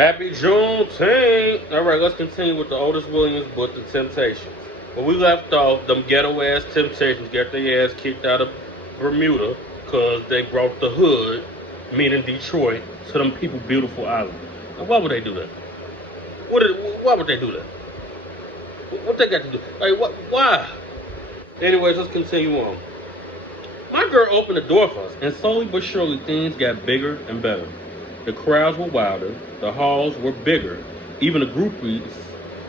Happy Juneteenth! Alright, let's continue with the Otis Williams book, The Temptations. When we left off, them ghetto ass Temptations got their ass kicked out of Bermuda because they brought the hood, meaning Detroit, to them people beautiful island. Now, why would they do that? Why would they do that? What they got to do? Like, what? Why? Anyways, let's continue on. My girl opened the door for us, and slowly but surely things got bigger and better. The crowds were wilder, the halls were bigger, even the groupies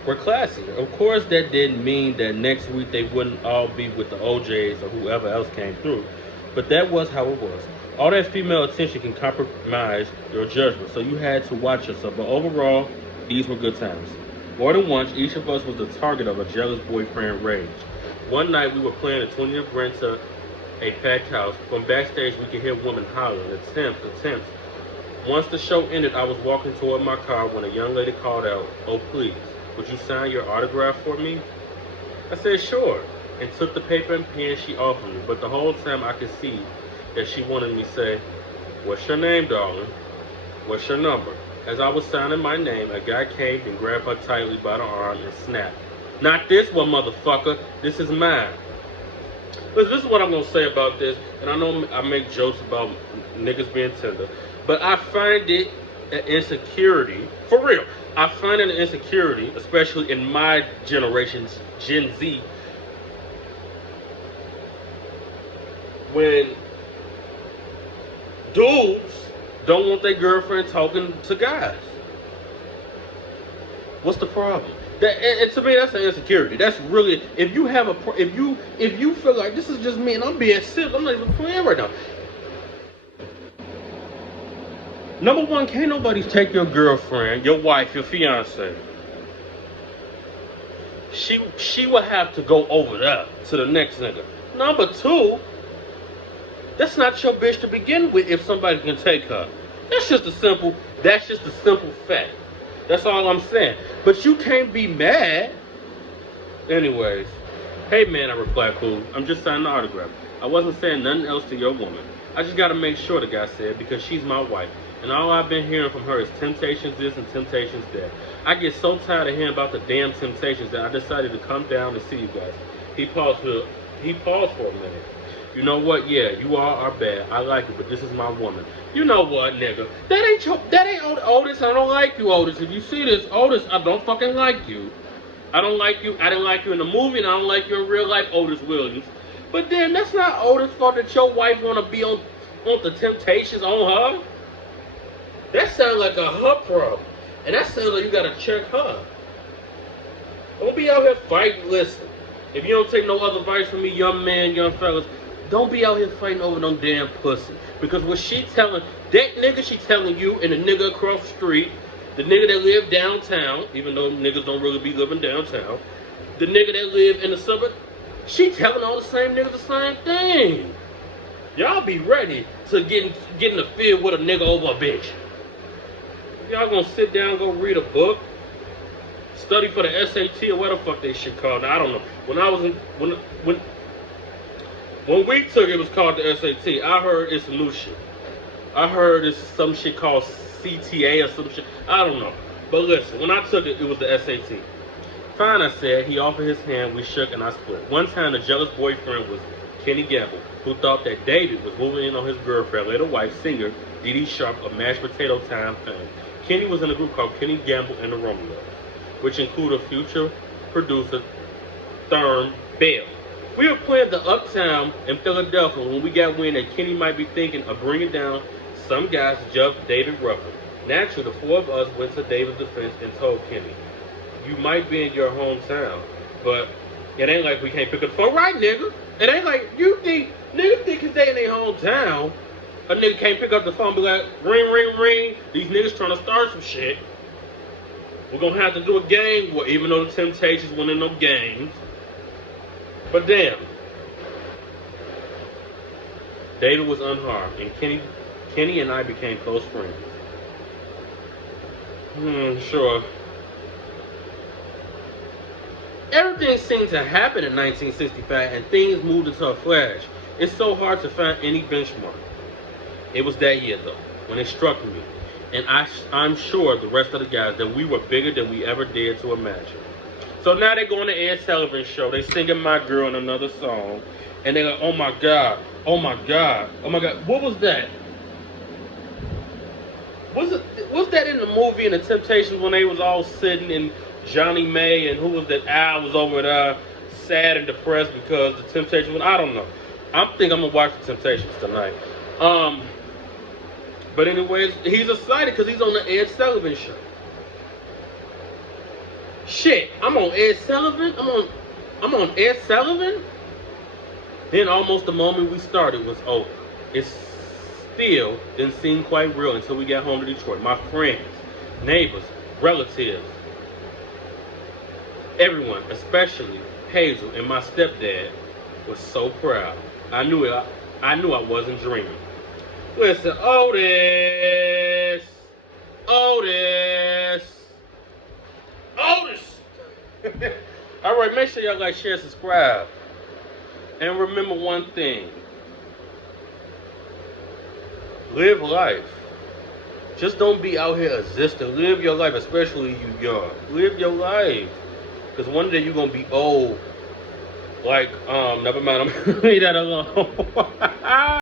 were classier. Of course, that didn't mean that next week they wouldn't all be with the OJs or whoever else came through, but that was how it was. All that female attention can compromise your judgment, so you had to watch yourself. But overall, these were good times. More than once, each of us was the target of a jealous boyfriend rage. One night, we were playing a 20th rent to a packed house. From backstage, we could hear women hollering, attempts. Once the show ended, I was walking toward my car when a young lady called out, "Oh, please, would you sign your autograph for me?" I said, "Sure," and took the paper and pen she offered me, but the whole time I could see that she wanted me to say, "What's your name, darling? What's your number?" As I was signing my name, a guy came and grabbed her tightly by the arm and snapped, "Not this one, motherfucker. This is mine." But this is what I'm going to say about this, and I know I make jokes about niggas being tender, but I find it an insecurity, for real. I find it an insecurity, especially in my generation's Gen Z, when dudes don't want their girlfriend talking to guys. What's the problem? And to me, that's an insecurity. That's really, if you have if you feel like this is just me and I'm being silly, I'm not even playing right now. Number one, can't nobody take your girlfriend, your wife, your fiance. She will have to go over there to the next nigga. Number two, that's not your bitch to begin with if somebody can take her. That's just a simple fact. That's all I'm saying. But you can't be mad. Anyways. Hey man, I replied, "Cool. I'm just signing the autograph. I wasn't saying nothing else to your woman. I just gotta make sure," the guy said, "because she's my wife. And all I've been hearing from her is temptations this and temptations that. I get so tired of hearing about the damn temptations that I decided to come down to see you guys." He paused for a minute. "You know what? Yeah, you all are bad. I like it, but this is my woman." You know what, nigga? That ain't Otis. I don't like you, Otis. If you see this, Otis, I don't fucking like you. I don't like you. I didn't like you in the movie, and I don't like you in real life, Otis Williams. But then that's not Otis' fault that your wife wanna be on the temptations on her. That sounds like a her problem. And that sounds like you gotta check her. Don't be out here fighting. Listen, if you don't take no other advice from me, young man, young fellas, don't be out here fighting over them damn pussy. Because what she telling, that nigga she telling you and the nigga across the street, the nigga that live downtown, even though niggas don't really be living downtown, the nigga that live in the suburb, she telling all the same niggas the same thing. Y'all be ready to get in the field with a nigga over a bitch. Y'all gonna sit down, go read a book, study for the SAT or what the fuck they shit called. Now, I don't know. When I was in, when we took it, was called the SAT. I heard it's a new shit. I heard it's some shit called CTA or some shit. I don't know. But listen, when I took it, it was the SAT. "Fine," I said. He offered his hand, we shook, and I split. One time, the jealous boyfriend was Kenny Gamble, who thought that David was moving in on his girlfriend, later wife, singer Dee Dee Sharp of Mashed Potato Time fame. Kenny was in a group called Kenny Gamble and the Romeos, which included future producer Thurm Bell. We were playing the Uptown in Philadelphia when we got wind that Kenny might be thinking of bringing down some guys jumped David Ruffin. Naturally, the four of us went to David's defense and told Kenny, "You might be in your hometown, but it ain't like we can't pick up the phone." Right, nigga? It ain't like you think, niggas think cause they in their hometown, a nigga can't pick up the phone and be like, "Ring, ring, ring. These niggas trying to start some shit. We're gonna have to do a game war," even though the Temptations went in no games. But damn, David was unharmed, and Kenny and I became close friends. Sure. Everything seemed to happen in 1965, and things moved into a flash. It's so hard to find any benchmark. It was that year, though, when it struck me. And I'm sure the rest of the guys that we were bigger than we ever dared to imagine. So now they're going to Ed Sullivan's show. They singing My Girl in another song. And they're like, oh my God, oh my God, oh my God. What was that? Was that in the movie in the Temptations when they was all sitting in Johnny May and who was that? Al was over there sad and depressed because the Temptations. I don't know. I'm gonna watch the Temptations tonight. But anyways, he's excited because he's on the Ed Sullivan show. Shit, I'm on Ed Sullivan. I'm on Ed Sullivan. Then almost the moment we started was over. It still didn't seem quite real until we got home to Detroit. My friends, neighbors, relatives, everyone, especially Hazel and my stepdad, was so proud. I knew it. I knew I wasn't dreaming. Listen, Otis, Otis. All right, make sure y'all like, share, subscribe, and remember one thing: live life. Just don't be out here existing. Live your life, especially you young. Live your life, because one day you're gonna be old. Like, never mind. I'm gonna leave that alone.